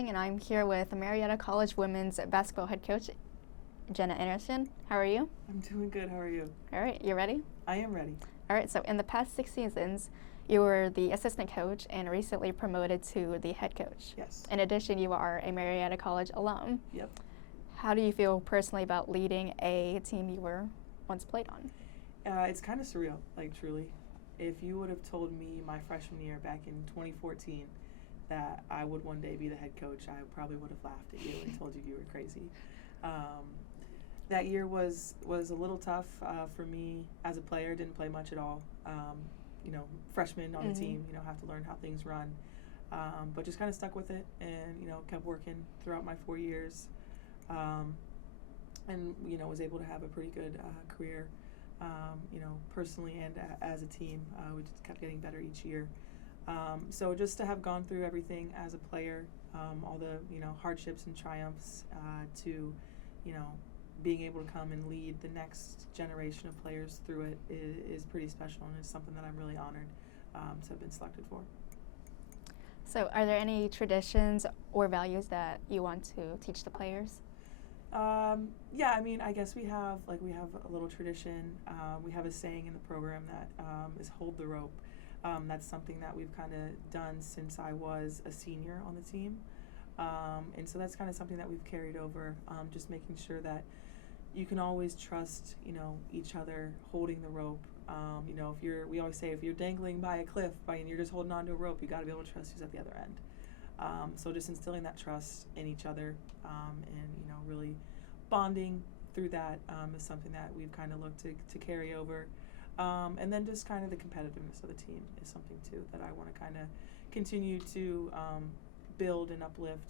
Sterling, and I'm here with Marietta College Women's basketball head coach, Jenna Anderson. How are you? I'm doing good. How are you? All right, you ready? I am ready. All right, so in the past 6 seasons, you were the assistant coach and recently promoted to the head coach. Yes. In addition, you are a Marietta College alum. Yep. How do you feel personally about leading a team you were once played on? It's kind of surreal, like truly. If you would have told me my freshman year back in 2014 that I would one day be the head coach, I probably would have laughed at you and told you were crazy. That year was a little tough for me as a player. Didn't play much at all. Freshman on the team, have to learn how things run. But just kind of stuck with it and, kept working throughout my 4 years. And was able to have a pretty good career, personally and as a team. We just kept getting better each year. So just to have gone through everything as a player, all the, hardships and triumphs, to, being able to come and lead the next generation of players through it is pretty special, and it's something that I'm really honored to have been selected for. So are there any traditions or values that you want to teach the players? I guess we have a little tradition. We have a saying in the program that is hold the rope. That's something that we've kind of done since I was a senior on the team. And so that's kind of something that we've carried over, just making sure that you can always trust, each other holding the rope. We always say if you're dangling by a cliff and you're just holding on to a rope, you got to be able to trust who's at the other end. So just instilling that trust in each other, and really bonding through that is something that we've kind of looked to carry over. And then just kind of the competitiveness of the team is something too that I want to kind of continue to build and uplift.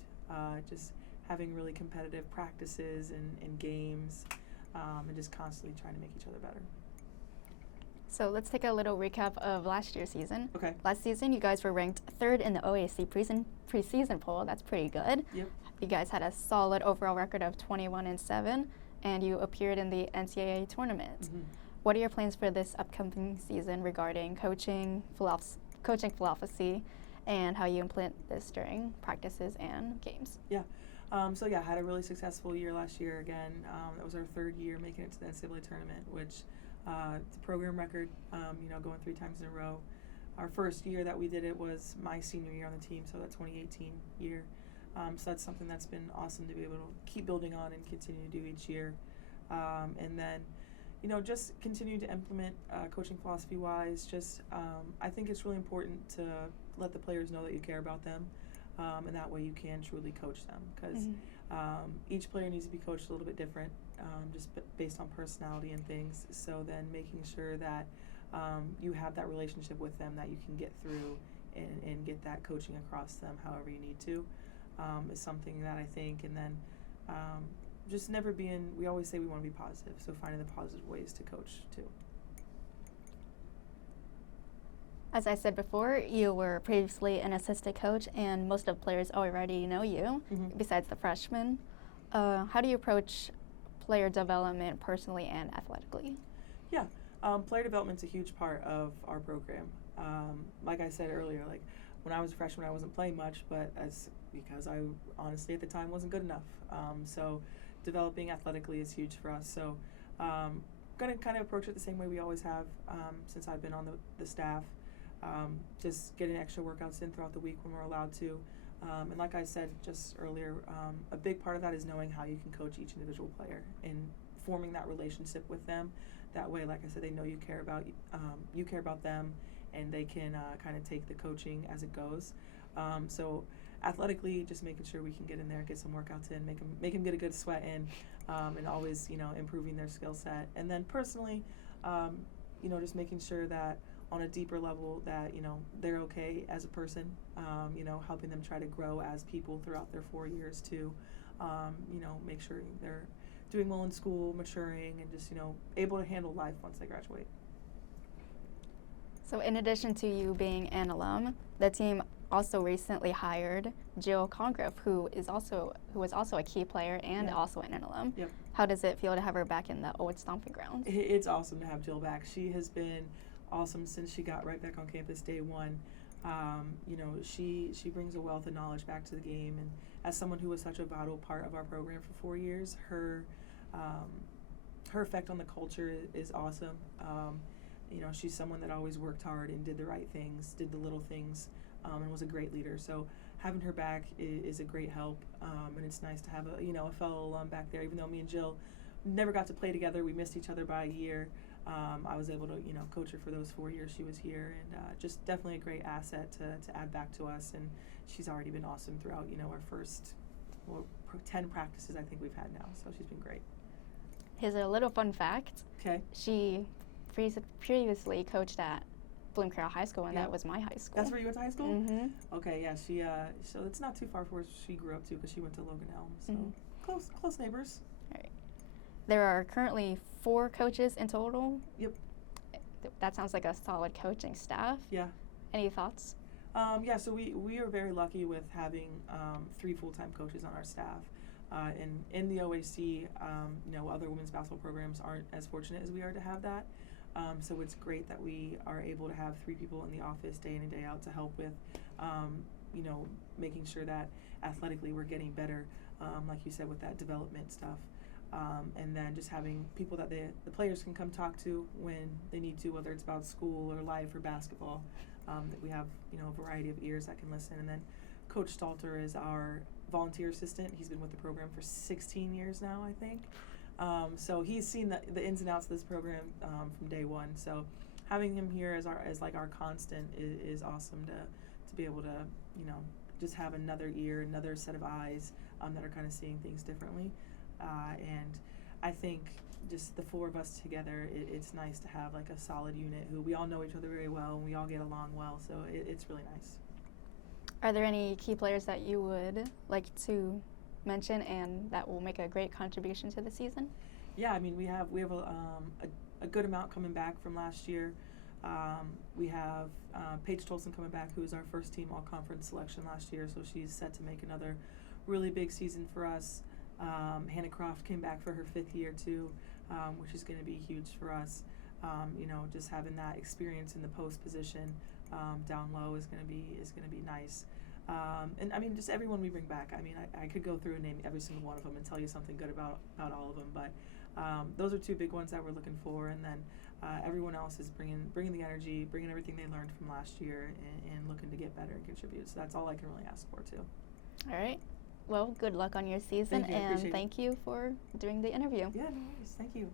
Just having really competitive practices and games, and just constantly trying to make each other better. So let's take a little recap of last year's season. Okay. Last season, you guys were ranked 3rd in the OAC preseason poll. That's pretty good. Yep. You guys had a solid overall record of 21-7, and you appeared in the NCAA tournament. Mm-hmm. What are your plans for this upcoming season regarding coaching philosophy, and how you implement this during practices and games? Yeah. I had a really successful year last year again. That was our 3rd year making it to the NCAA tournament, which it's a program record, going 3 times in a row. Our first year that we did it was my senior year on the team, so that 2018 year. So that's something that's been awesome to be able to keep building on and continue to do each year. And then, just continue to implement coaching philosophy-wise. I think it's really important to let the players know that you care about them, and that way you can truly coach them, because each player needs to be coached a little bit different, just based on personality and things. So then making sure that you have that relationship with them that you can get through and get that coaching across them however you need to, is something that I think. And then just never we always say we want to be positive, so finding the positive ways to coach too. As I said before, you were previously an assistant coach, and most of the players already know you, besides the freshmen. How do you approach player development personally and athletically? Yeah, player development's a huge part of our program. Like I said earlier, like when I was a freshman, I wasn't playing much, but because I honestly at the time wasn't good enough. So developing athletically is huge for us. So going to kind of approach it the same way we always have since I've been on the staff. Just getting extra workouts in throughout the week when we're allowed to. And like I said just earlier, a big part of that is knowing how you can coach each individual player and forming that relationship with them. That way, like I said, they know you care about them, and they can kind of take the coaching as it goes. So athletically, just making sure we can get in there, get some workouts in, make them get a good sweat in, and always, improving their skill set. And then personally, just making sure that on a deeper level that, they're okay as a person, helping them try to grow as people throughout their 4 years too. Make sure they're doing well in school, maturing, and just, able to handle life once they graduate. So in addition to you being an alum, the team also recently hired Jill Congrove, who was also a key player and also an alum. Yep. How does it feel to have her back in the old stomping grounds? It's awesome to have Jill back. She has been awesome since she got right back on campus day one. You know, she brings a wealth of knowledge back to the game, and as someone who was such a vital part of our program for 4 years, her effect on the culture is awesome. You know, she's someone that always worked hard and did the right things, did the little things, and was a great leader. So having her back is a great help, and it's nice to have a fellow alum back there. Even though me and Jill never got to play together, we missed each other by a year. I was able to coach her for those 4 years she was here, and just definitely a great asset to add back to us. And she's already been awesome throughout our first 10 practices I think we've had now. So she's been great. Here's a little fun fact. Okay. She previously coached at Bloom Carroll High School, and Yep. that was my high school. That's where you went to high school? Mm-hmm. Okay, yeah. She so it's not too far from where she grew up too, because she went to Logan Elm. So close neighbors. All right. There are currently 4 coaches in total. Yep. That sounds like a solid coaching staff. Yeah. Any thoughts? Yeah, so we are very lucky with having 3 full-time coaches on our staff. In the OAC, other women's basketball programs aren't as fortunate as we are to have that. So it's great that we are able to have 3 people in the office day in and day out to help with, making sure that athletically we're getting better, like you said, with that development stuff. And then just having people that the players can come talk to when they need to, whether it's about school or life or basketball, that we have, a variety of ears that can listen. And then Coach Stalter is our volunteer assistant. He's been with the program for 16 years now, I think. So he's seen the ins and outs of this program from day one. So having him here as our constant is awesome to be able to, just have another ear, another set of eyes that are kind of seeing things differently. And I think just the 4 of us together, it's nice to have like a solid unit who we all know each other very well and we all get along well. So it's really nice. Are there any key players that you would like to mention and that will make a great contribution to the season? Yeah, I mean we have a good amount coming back from last year. We have Paige Tolson coming back, who was our first team all-conference selection last year, so she's set to make another really big season for us. Hannah Croft came back for her 5th year too, which is going to be huge for us. Just having that experience in the post position down low is going to be nice. And I mean, just everyone we bring back. I mean, I could go through and name every single one of them and tell you something good about all of them. But those are 2 big ones that we're looking for. And then everyone else is bringing the energy, bringing everything they learned from last year, and looking to get better and contribute. So that's all I can really ask for too. All right. Well, good luck on your season, Thank you, and thank you for doing the interview. Yeah, no worries. Thank you.